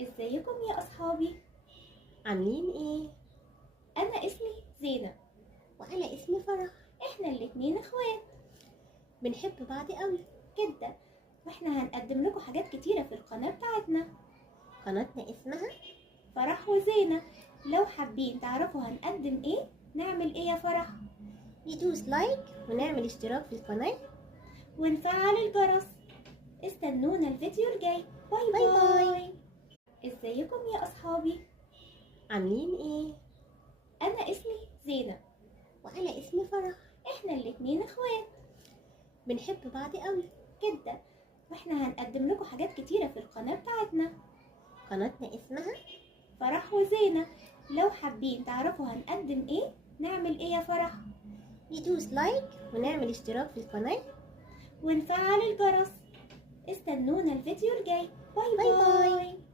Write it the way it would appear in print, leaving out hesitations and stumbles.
ازيكم يا اصحابي؟ عاملين ايه؟ انا اسمي زينة. وانا اسمي فرح. احنا الاتنين اخوات بنحب بعض قوي جدا، واحنا هنقدم لكم حاجات كتيرة في القناة بتاعتنا قناتنا اسمها فرح وزينة. لو حابين تعرفوا هنقدم ايه نعمل ايه يا فرح؟ ندوس لايك ونعمل اشتراك في القناة ونفعل الجرس. استنونا الفيديو الجاي. باي باي باي, باي. ازيكم يا اصحابي؟ عاملين ايه؟ انا اسمي زينة. وانا اسمي فرح. احنا الاتنين اخوات بنحب بعض قوي جدا، واحنا هنقدم لكم حاجات كتيرة في القناة بتاعتنا قناتنا اسمها فرح وزينة. لو حابين تعرفوا هنقدم ايه نعمل ايه يا فرح؟ ندوس لايك ونعمل اشتراك في القناة ونفعل الجرس. استنونا الفيديو الجاي. باي باي باي. باي.